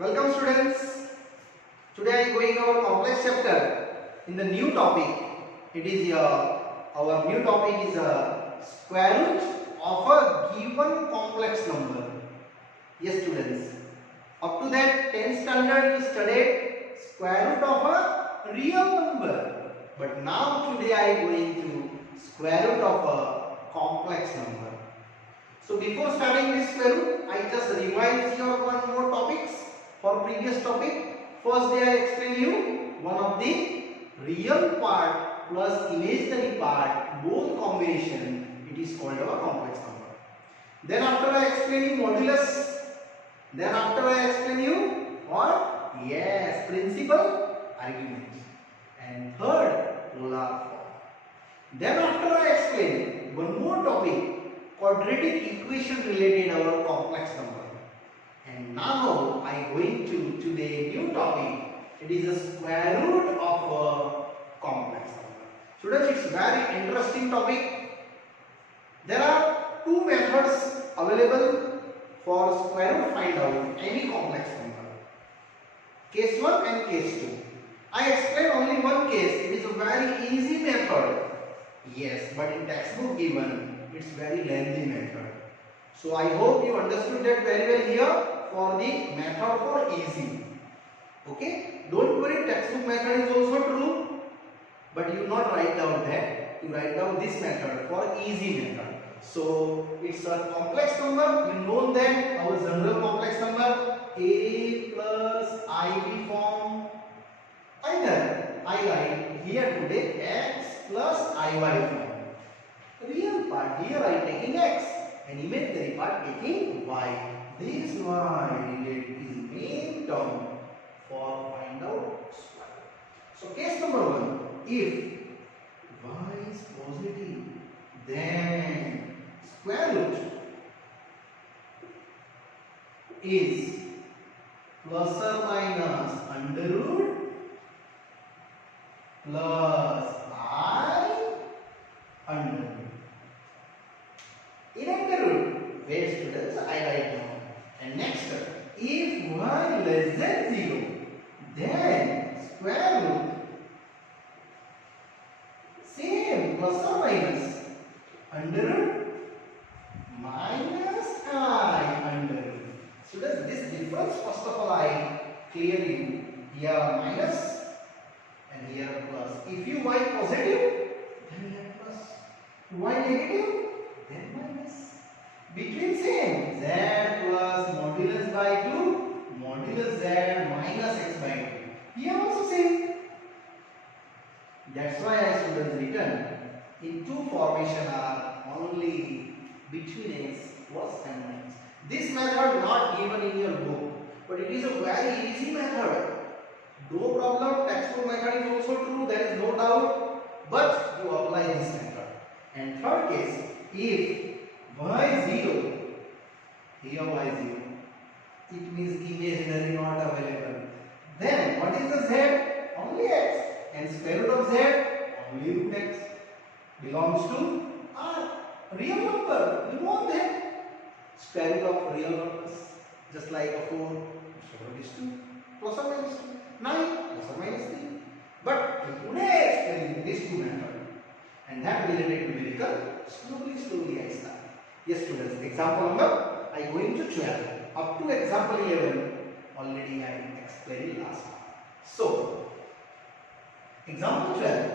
Welcome students. Today I am going our complex chapter in the new topic. It is our new topic is square root of a given complex number. Yes students. Up to that 10th standard you studied square root of a real number. But now today I am going to square root of a complex number. So before starting this square root, I just revise your one more topics for previous topic. First day I explain you one of the real part plus imaginary part, both combination, it is called a complex number. Then after I explain you modulus. Then after I explain you what? Yes, principal argument. And third, polar form. Then after I explain one more topic, quadratic equation related our complex number. And now I am going to today new topic. It is a square root of a complex number. Students, it's very interesting topic. There are two methods available for square root find out any complex number. Case 1 and case 2. I explain only one case. It is a very easy method. Yes, but in textbook given, it's very lengthy method. So I hope you understood that very well here for the method for easy. Okay, don't worry, textbook method is also true, but you not write down that. You write down this method for easy method. So it's a complex number. You know that our general complex number a plus ib form. Either I write here today x plus iy form. Real part here I taking x and imaginary part taking y. This y related is main term for find out square. So case number 1, if y is positive, then square root is plus or minus under root plus I under root. In under root, where students I write down. And next, if y less than 0, then square root same plus or minus under root minus I under root. Students, this difference first of all I clear you. Here minus and here plus. If you y positive, then here plus. Y negative, then minus. Between same, z plus modulus by 2, modulus z minus x by 2. Here also same. That's why I students written in two formation are only between x plus and minus. This method not given in your book, but it is a very easy method. No problem, textbook method is also true, there is no doubt, but you apply this method. And third case, if y 0, here y 0, it means imaginary not available. Then what is the z? Only x. And square root of z? Only root x. Belongs to R. Real number. You know that. Square root of real numbers. Just like a 4, square root is 2. Plus or minus 2. 9 plus or minus 3. But today explaining this two method. And that related numerical, slowly I start. Yes students, example number, I go into 12. Up to example 11, already I explained last time. So, example 12.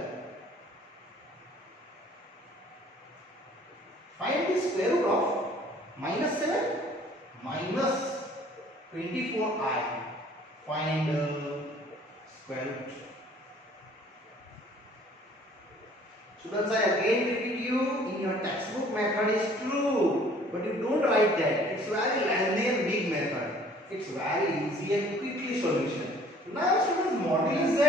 Find the square root of minus 7 minus 24i. Find square root. Students, I again repeat you, in your textbook method is true, but you don't write that. It's very lengthy and big method. It's very easy and quickly solution. Now students, modulus z,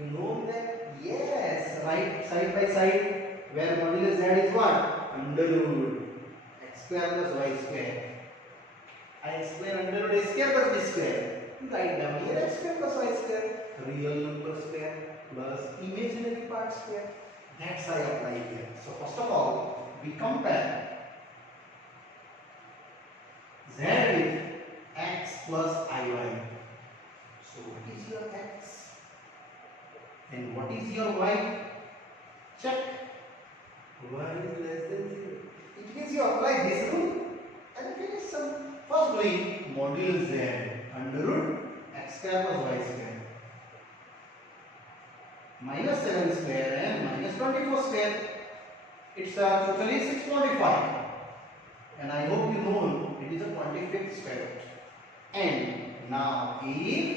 you know that? Yes, right side by side, where modulus z is what? Under root x square plus y square. I explain under root a square plus b square. You write down here x square plus y square, real number square plus imaginary part square. That's I apply here. So first of all, we compare z with x plus iy. So what is your x and what is your y? Check. Y is less than 0. It means you apply this rule and finish some. First doing modulus z under root x square plus y square. Minus 7 square and minus 24 square. It's totally 625. And I hope you know it is a 25th square root. And now if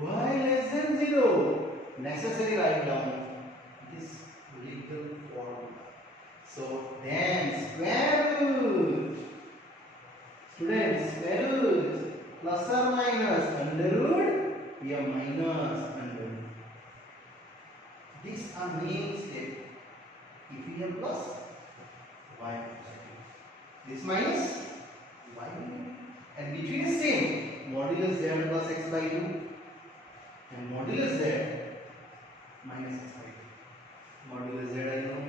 y less than 0, necessary write down this legal formula. So then square root, students, square root plus or minus under root, we have minus under root. These are main step. If we have plus, y this minus y, and between is same, modulus z plus x by 2 and modulus z minus x by 2. Modulus z I know,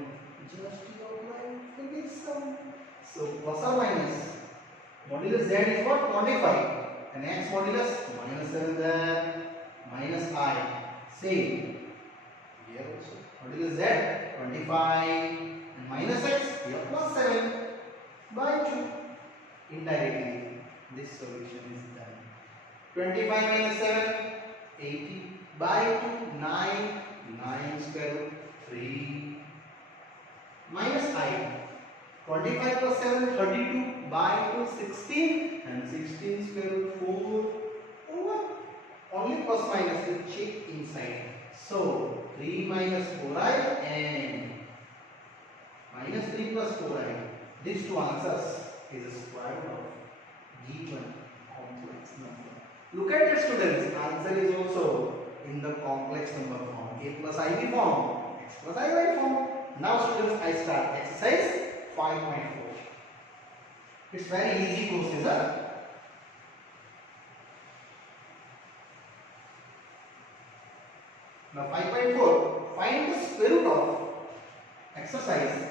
just you apply, finish some. So plus or minus, modulus z is what? 25 and x modulus minus 7 there, minus I, same. Here also modulus z 25 and minus x, here plus 7 by 2. Indirectly this solution is done. 25 minus 7, 80 by 2, 9, 9 square root 3 minus I, 25 plus 7, 32 by 2, 16 and 16 square root 4 over, only plus minus, you check inside. So 3 minus 4i and minus 3 plus 4i. These two answers is a square root of given complex number. Look at it, students. Answer is also in the complex number form. A plus ib form, x plus iy form. Now students, I start exercise 5.4. It's very easy process. Huh? Now 5.4, find the square root of exercise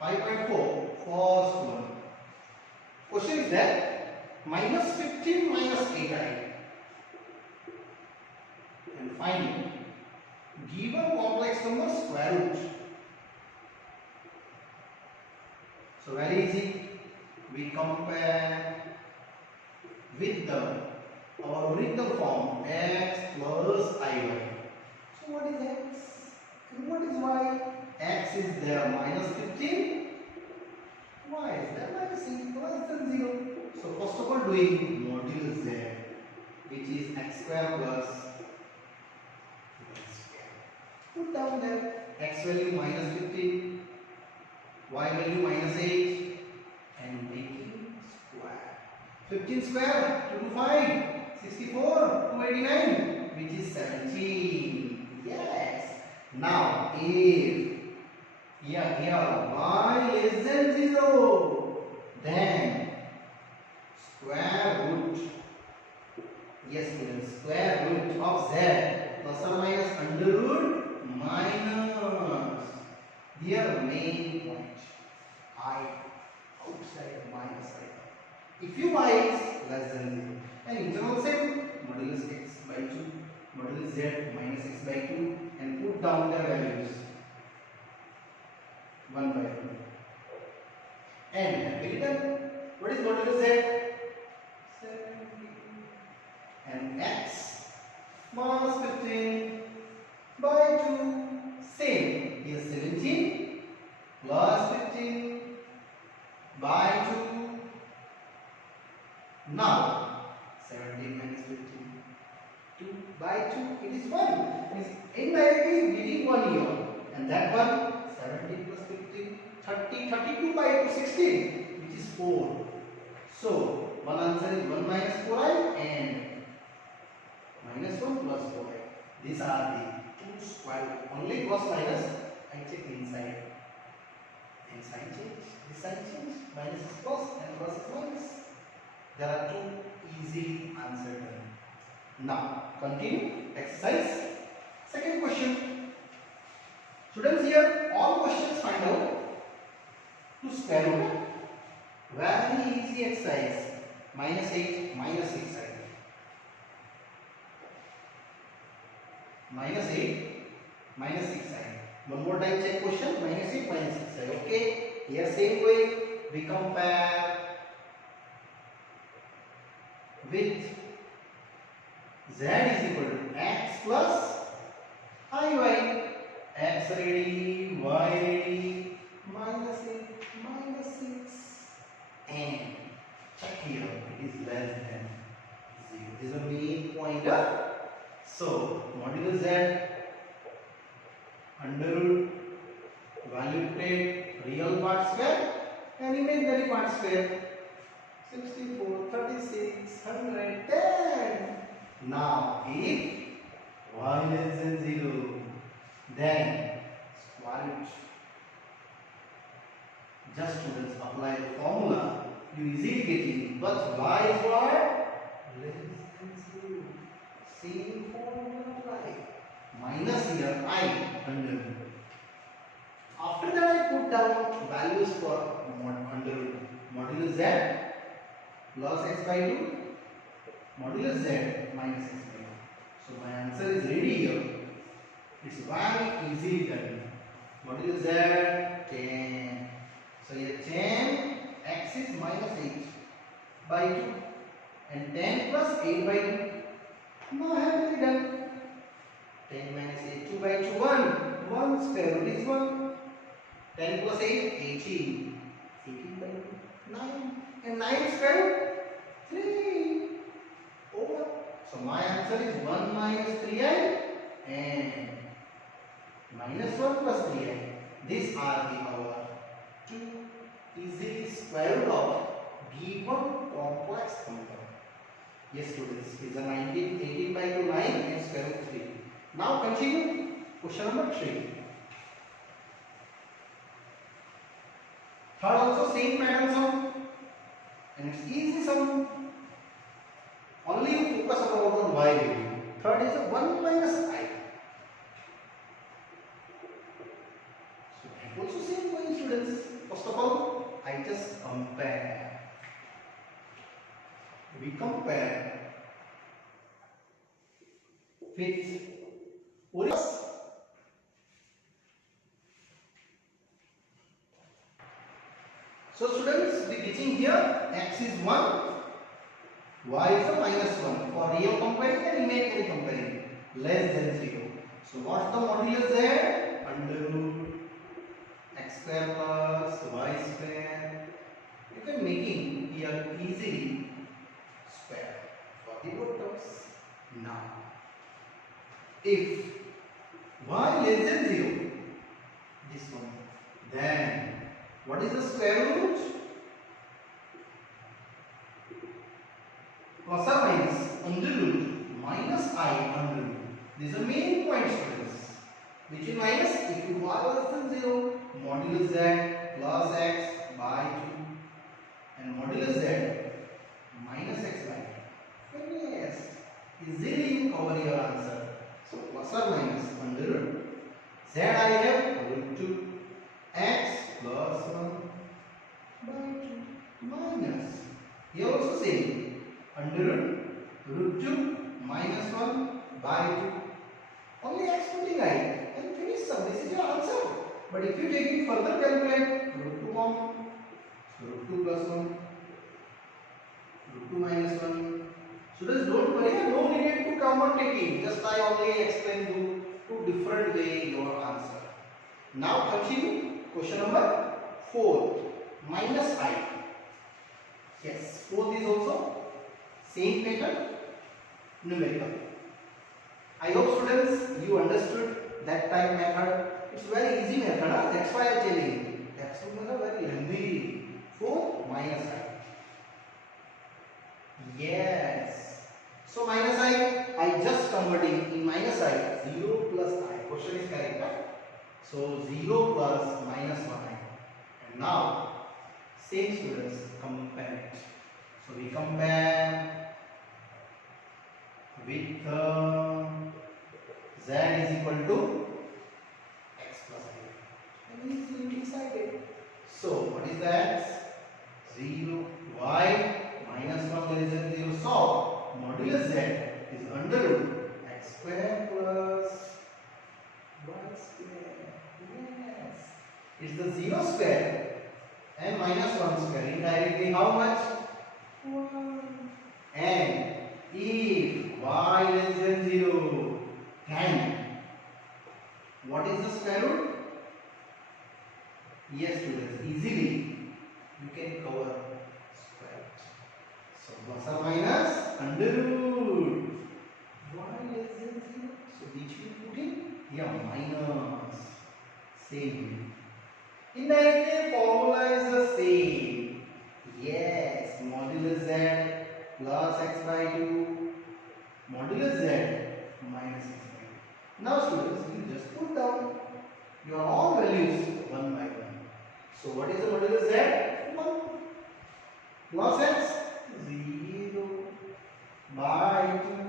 5.4, first one. Question is that minus 15 minus 8i and find given complex number square root. So very easy, we compare with our original form x plus iy. So what is x and what is y? X is there minus 15, y is there minus 8, less than 0. So first of all doing modulus z, which is x square plus y square. Put down there, x value minus 15, y value minus 8 and making square. 15 square, 2 to 5, 64, 289, which is 17. Yes. Now if here y less than 0, then square root, yes students, square root of z plus or minus under root minus, here main point, I outside minus I. If y is less than 0 and interval same, modulus x by 2, modulus z minus x by 2 and put down their values 1 by 1 and written what is modulus z? 17 and x minus 15 by 2, same, here 17 plus 15 by 2. Now 17 minus 15, 2 by 2, it is 1. Means indirectly reading 1 here and that one 17 plus 15, 30, 32 by 2, 16, which is 4. So one answer is 1 minus 4i and minus 1 plus 4i. These are the two square. Only plus minus I check inside. And sign change. This sign change. Minus is plus and plus is minus. There are two easily answered. Now continue exercise. Second question. Students, here all questions find out to square root Very easy exercise. -8, -6 side. -8, -6 side. One more time check question. -8, -6 side. Okay. Here same way we compare with z is equal to x plus iy. X ready, y ready, -8, -6, and check here, it is less than 0. This is the main pointer. So modulus z under root value take real part square and imaginary part square. 64, 36, 110. Now if y less than 0, then square root. Just students apply the formula, you easily get it. But y is what? Less than 0. Same formula apply. Minus here I under root. After that I put down values for under root. Modulus z plus x by 2, modulus z minus x by 2. So my answer is ready here. It's very easily done. Modulus z 10. So here 10, x is -8 by 2 and 10 plus 8 by 2. Now I have already done. 10 minus 8, 2 by 2, 1. 1 square root is 1. 10 plus 8, 18. 18 by 2, 9. And 9 square root, 3. Over. So my answer is 1 minus 3i and -1 plus 3i. These are our two easily square root of given complex number. Yes students, is a 19, 18 by 2, 9 and square root 3. Now continue question number 3. Third also same pattern sum and it's easy sum. Only you focus about on y value. Third is a 1 minus I. So that also same way students. First of all, I just compare. We compare with Urus. So students, we getting here x is 1, y is a -1 for real comparison and imaginary comparison, less than 0. So what's the modulus there? Under root x square plus y square. You can making here easily square for the root terms. Now, if y less than 0, this one, then what is the square root? Plus or minus under root minus I under root. This is the main point students. Which is minus if you y less than 0, modulus z plus x by 2 and modulus z minus x by 2. Yes, easily you cover your answer. So plus or minus under root z I have root 2 x plus 1 by 2 minus here also same under root 2 minus 1 by 2. Only x putting I and finish sum. This is your answer. But if you take it further, calculate root 2 common. So root 2 plus 1, root 2 minus 1. Students, don't worry, no need to come on taking. Just I only explain you two different way your answer. Now continue question number 4, minus I. Yes, 4th is also same pattern, numerical. I hope students you understood that type method. It's very easy method. That's why I tell you. That's very lengthy. 4 minus I. Yes. So minus I just converting in minus I. 0 plus I. Question is correct. Right? So 0 plus minus 1I. And now same students compare it. So we compare with z is equal to x plus I. And easily decided. So what is that? 0, y minus 1 less than 0. So, modulus z is under root x square plus y square. Yes. It's the 0 square and minus 1 square. Indirectly how much? 1. And if y less than 0, then what is the square root? Yes, students, easily you can cover square root. So plus or minus under root y less than 0. So which we put in? Yeah, minus. Same. Indirectly formula is the same. Yes, modulus z plus x by 2 modulus z minus x by 2. Now students, you just put down your all values one by one. So what is the modulus z? 1 plus x 0 by 2.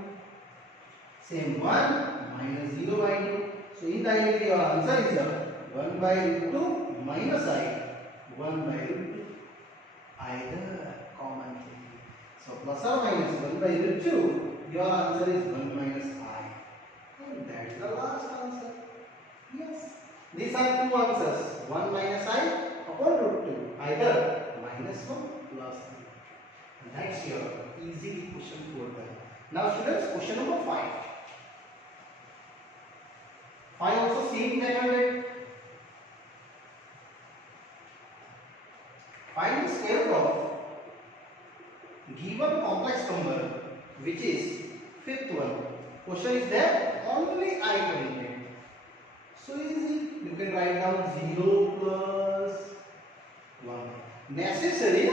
Same 1 minus 0 by 2. So indirectly your answer is 1 by root 2 minus I 1 by root 2. Either common thing. So plus or minus 1 by root 2, your answer is 1 minus I. And that is the last answer. Yes. These are two answers. 1 minus I upon root 2. Either minus 1 plus I. And that's your easy question 4 done. Now students, question number 5. 5 also same method. Find the square root of given complex number which is fifth one. Question is there only I connected. So easy. You can write down 0 plus 1. Necessary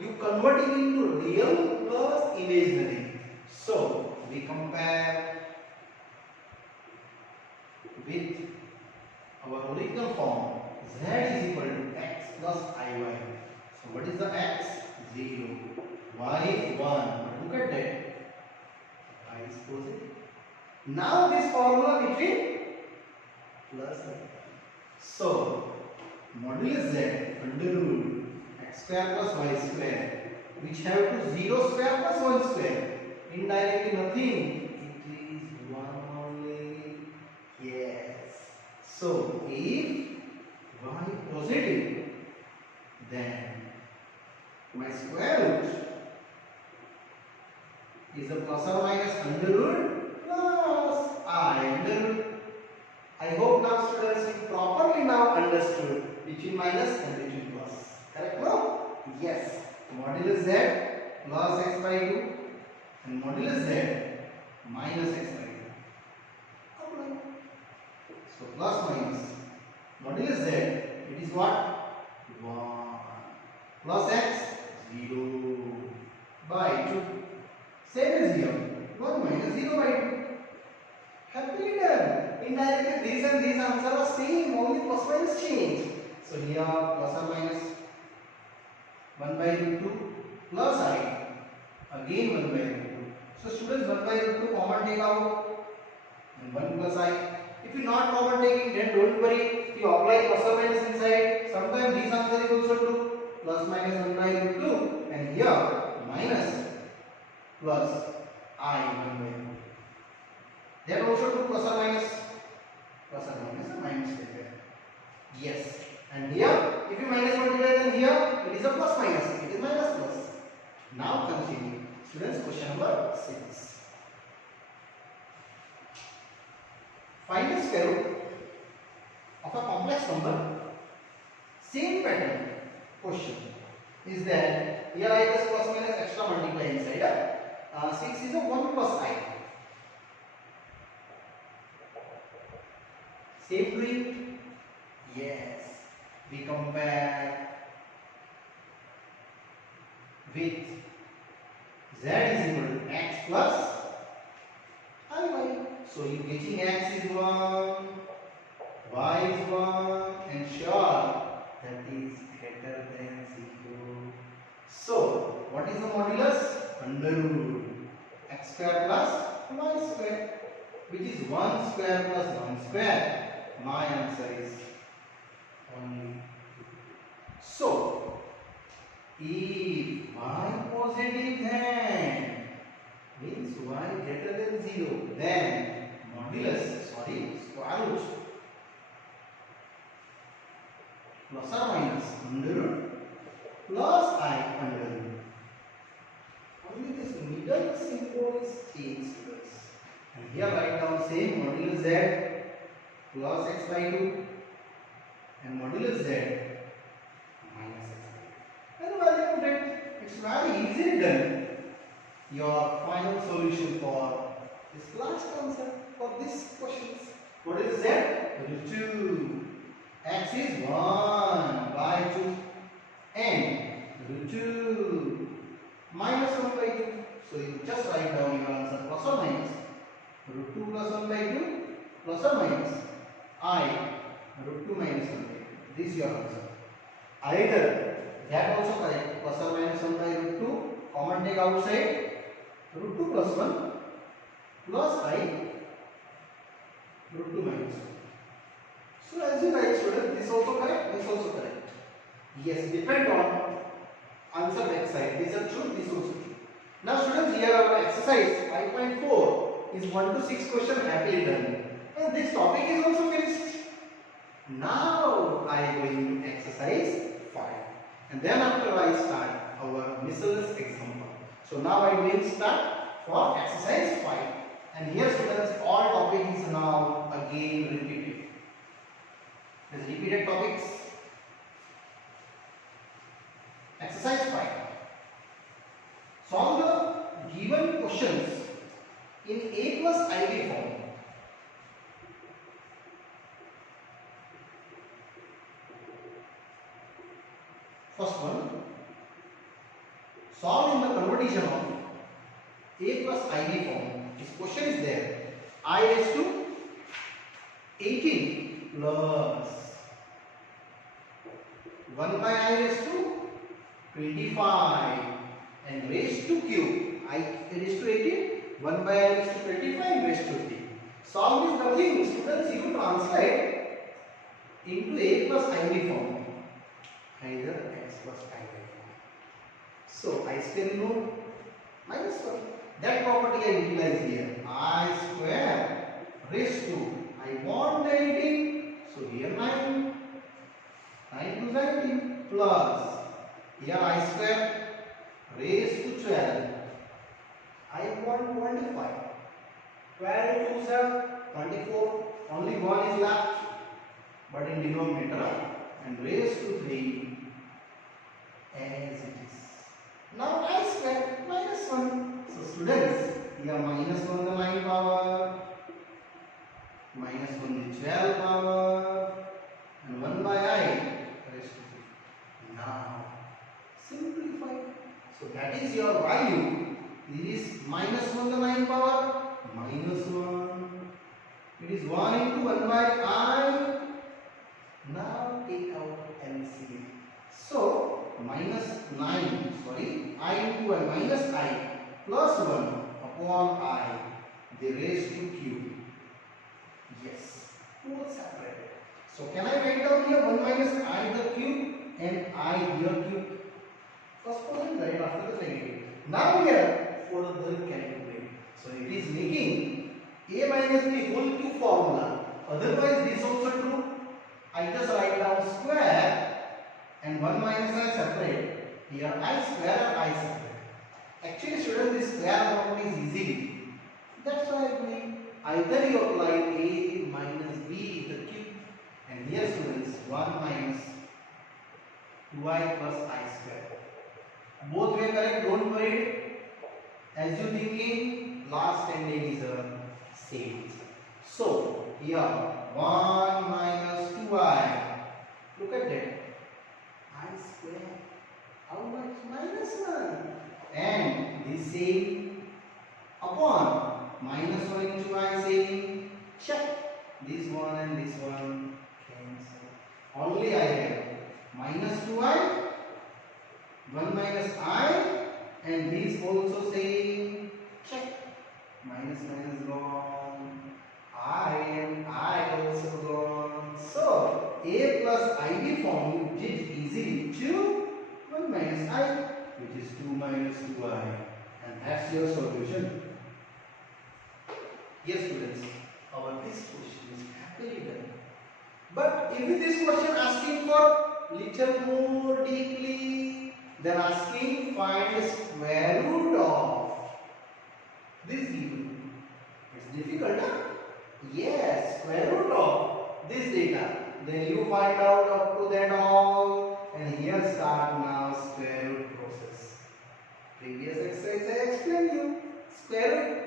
you convert it into real plus imaginary. So we compare with our original form. Z is equal to x plus iy. So what is the x? 0. Y is 1. Look at that. I is positive. Now this formula between plus and so modulus z under root x square plus y square, which have to 0 square plus 1 square. Indirectly nothing. It is 1 only. Yes. So if y positive, then my square root is a plus or minus under root plus I under root. I hope now students you properly now understood between minus and between plus. Correct now? Yes. Modulus z plus x by 2 and modulus z minus x by 2. Apply. So plus minus modulus z, it is what? 1 plus x 0 by 2. Same as here. 1 minus 0 by 2. Happily done. Indirectly these and these answers are same, only plus minus change. So here plus or minus 1 by root 2 plus I again 1 by root 2. So students 1 by root 2 common take out and 1 plus I. If you not common taking, then don't worry. You apply plus or minus inside. Sometimes this answer is also true. Plus minus 1 by root 2 and here minus plus I 1 by root 2. Then also true plus or minus and minus there. Yes. And here if you minus multiply, then here it is a plus minus. It is minus plus. Now continue. Students, question number 6. Find the square root of a complex number. Same pattern question is that here I plus plus minus extra multiply inside. 6 is a 1 plus I. Same doing? Yes. We compare with z is equal to x plus iy. So you getting x is 1, y is 1, and sure that is greater than 0. So what is the modulus? Under root x square plus y square, which is 1 square plus 1 square. My answer is only 2. So If y positive, then means y greater than 0, then modulus, square root plus or minus under root plus I under root. Only this middle symbol is changed to us. And here write down same modulus z plus x by 2 and modulus z minus x by 2. And value put it. It's very easily done. Your final solution for this last answer for this questions. What is z? Root 2. X is 1 by 2 and root 2 minus 1 by 2. So you just write down your answer plus or minus root 2 plus 1 by 2 plus or minus I root 2 minus 1 by 2. This is your answer. Either that also correct, plus or minus 1 by root 2, common take outside, root 2 plus 1 plus I root 2 minus 1. So as you write student, this also correct, this also correct. Yes, depend on answer back side. This is true, this also true. Now students, here our exercise 5.4 is 1 to 6 question happily done. And this topic is also finished. Now I am going to exercise 5. And then after I start our miscellaneous example. So now I will start for exercise 5. And here students, all topics is now again repeated. As repeated topics. Exercise 5. Solve the given questions in A plus IB form. First one. Solve in the conversion of A plus IB form. This question is there. I raised to 18 plus 1 by I raised to 25 and raised to cube. I raised to 18, 1 by I raised to 25 raised to 3. Solve is nothing. Students, you translate into A plus IB form. Either x plus IB form. So I still know minus 1. That property I utilize here. I square raised to. I want 19. So here 9. 9 to 19 plus. Here I square raised to 12. I want 25. 12 to 7, 24. Only 1 is left. But in denominator. And raised to 3 as it is. Now I square minus 1. So students, here minus 1 the 9 power. Minus 1 the 12 power. And 1 by I raised to 3. Now simplify. So that is your value. This is minus 1 the 9 power. Minus 1. It is 1 into 1 by I. Now take out LCM. So minus 9, I into 1 minus I plus 1 upon I. They raised to cube. Yes, both separated. So can I write down here 1 minus I the cube and I here cube? First position right after the negative. Now here further calculate. So it is making A minus B whole cube formula. Otherwise this also true. I just write down square and 1 minus I separate. Here I square and I separate. Actually students, this square property is easy. That's why I believe either you apply A minus B the cube, and here students 1 minus 2I plus I square. Both way correct, don't worry. As you thinking, last ending is a same. So here 1 minus 2I. Look at that. I square. How much? Minus 1. And this same upon minus 1 into I same. Check. This one and this one cancel. Only I have minus 2I, 1 minus I, and this also same. Check. Minus gone. I and I also gone. So A plus IB form you did easily to 1 minus I, which is 2 minus 2I, and that's your solution. Yes students, our this question is happily done. But if this question asking for little more deeply, then asking find square root of this given. It's difficult, huh? Yes, square root of this data. Then you find out up to that all, and here start now square root process. Previous exercise I explained you. Square root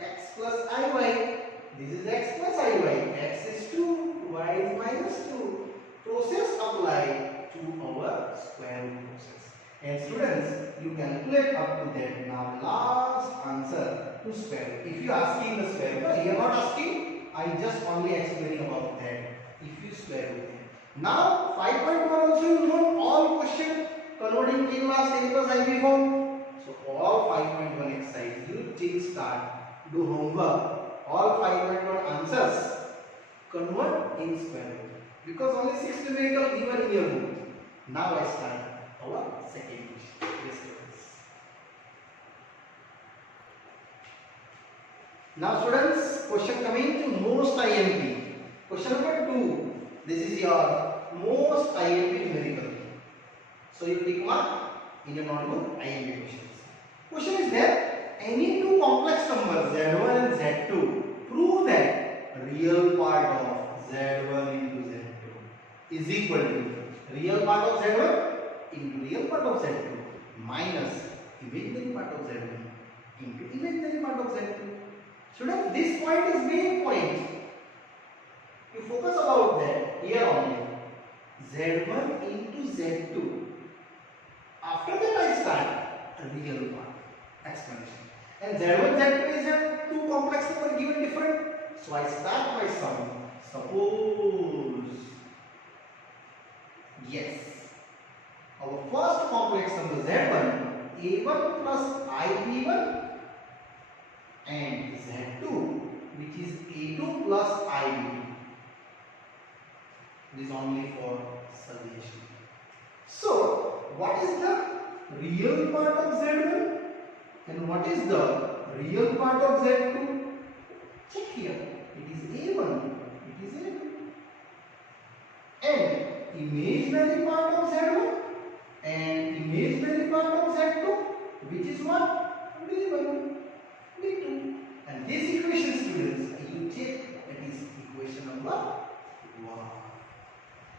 x plus iy. This is x plus iy. X is 2, y is minus 2. Process applied to our square root process. And students, you calculate up to that. Now last answer to square root. If you are asking the square root, you are not asking. I just only explaining about that. If you square root it. Now 5.1 also you know all question converting k class 10 plus IB form. So all 5.1 exercise you take start, do homework. All 5.1 answers convert in square root. Because only 6 numerical given in your book. Now I start our second question. Yes, students. Now students, question coming to most IMP. Question number 2. This is your most IMP numerical. So you pick mark in your notebook IMP questions. Question is there, any two complex numbers Z1 and Z2 prove that real part of Z1 into Z2 is equal to real part of Z1 into real part of Z2 minus imaginary part of Z1 into imaginary part of Z2. Students, this point is main point. You focus about that here only. Z1 into Z2. After that I start real part explanation. And Z1, Z2 is a two complex number given different. So I start my sum. Suppose, yes, our first complex number Z1, A1 plus IB1 and Z2 which is A2 plus IB2. This is only for suggestion. So what is the real part of Z1 and what is the real part of Z2? Check here. It is A1. It is A2. And imaginary part of Z1 and imaginary part of Z2, which is what? B1, B2. And this equation, students, you check, that is equation number 1.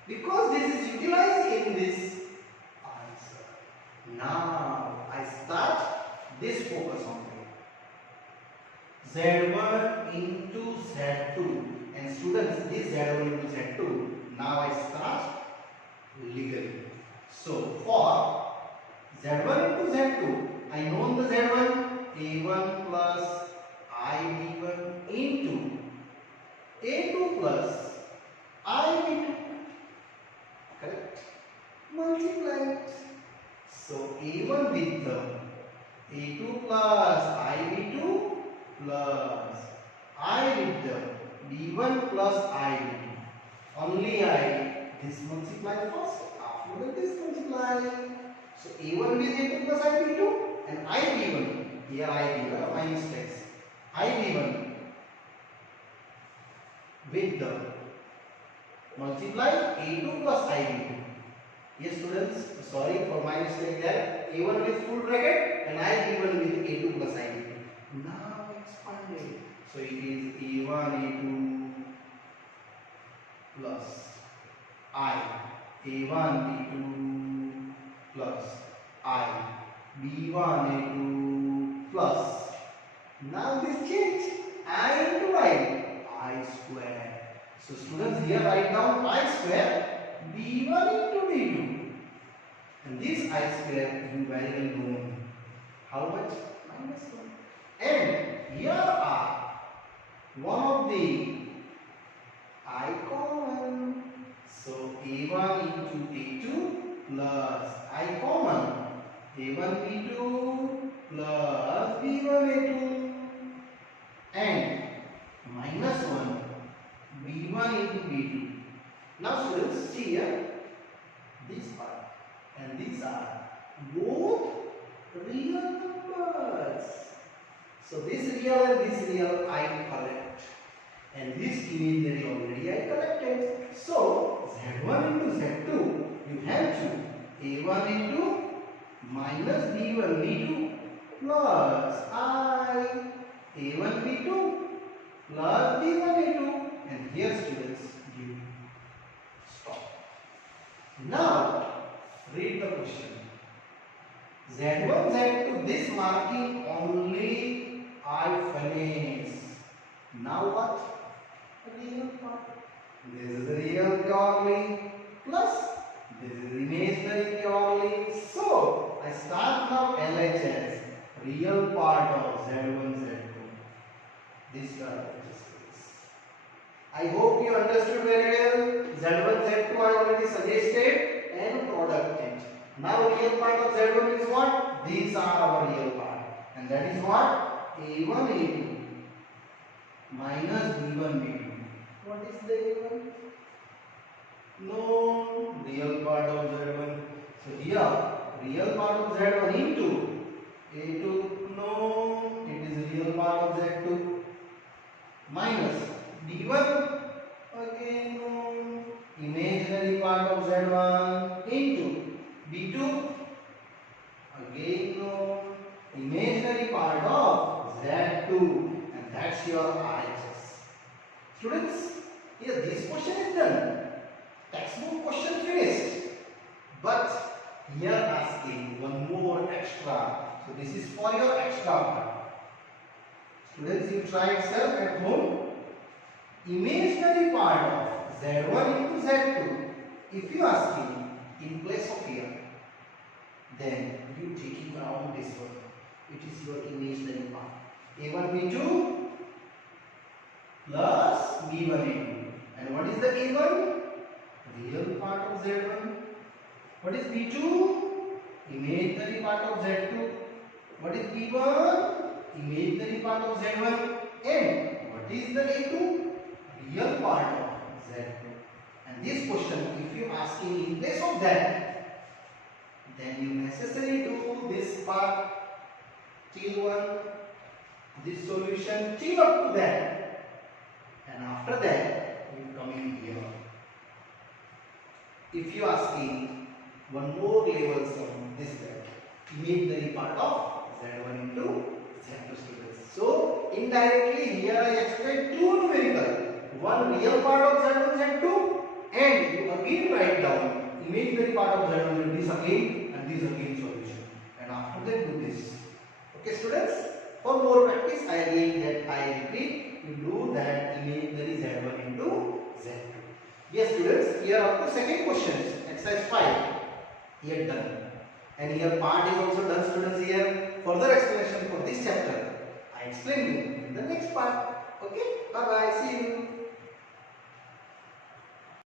Because this is utilized in this answer. Now I start this focus on it. Z1 into Z2. And students, this Z1 into Z2. Now I start legally. So for Z1 into Z2, I know the Z1 A1 plus IB1 into A2 plus IB2. Correct? Multiply. So A1 with the A2 plus IB2 plus I with the B1 plus IB2. Only I this multiply first, after that this multiply. So A1 with A2 plus IB2 and IB1. Here IB1, my mistakes. IB1 with the multiply A2 plus IB2. Yes students, sorry for my mistake there. A1 with full bracket and IB1 with A2 plus IB2. Now expanded. So it is A1 A2 plus I A1 B2 plus I B1 A2 plus. Now this change I into I square. So students, here write down I square B1 into B2. And this I square you very well know. How much? Minus 1. And here are one of the I common. So A1 into A2 plus I common. A1 B2 plus B1 A2 and minus 1 B1 into B2. Now students, see here this part and these are both real numbers. So this real and this real I collect, and this imaginary already I collected. So Z1 into Z2, you have to A1 into minus B1 B2 plus I A1 B2 plus B1 A2, and here students you stop. Now read the question. Z1 Z2, this marking only I finish. Now what? Real part. This is real purely plus this is imaginary purely. So I start now LHS, real part of Z1 Z2. This term is. I hope you understood very well. Z1 Z2 I already suggested and product it. Now real part of Z1 is what? These are our real part, and that is what? A1 A2 minus B1 B2. What is the A1? No, real part of Z1. So here, real part of Z1 into A2. No, it is real part of Z2 minus B1. Again, no, imaginary part of Z1 into B2. Again, no, imaginary part of Z2, and that's your RHS. Students, here this question is done. Textbook question finished, but here asking one more extra. So this is for your extra part. Students, you try itself at home. Imaginary part of Z1 into Z2. If you asking in place of here, then you taking around this one. It is your imaginary part. A1 B2 plus B1 A2. And what is the A1? Real part of Z1. What is B2? Imaginary part of Z2. What is B1? Imaginary part of Z1. And what is the A2? Real part of Z2. And this question, if you asking in place of that, then you necessarily do this part till 1, this solution till up to that, and after that you come in here. If you asking one more level sum, this that imaginary part of Z1 into Z2 students. So indirectly here I expect two numerical, one real part of Z1 Z2, and you again write down imaginary part of Z1 this again and this again solution, and after that do this. Okay students, for more practice I again that I repeat, you do that imaginary Z1 into Z2. Yes students, here up to second questions, exercise 5 here done, and here part is also done students. Here further explanation for this chapter I explain you in the next part. Okay, bye bye, see you.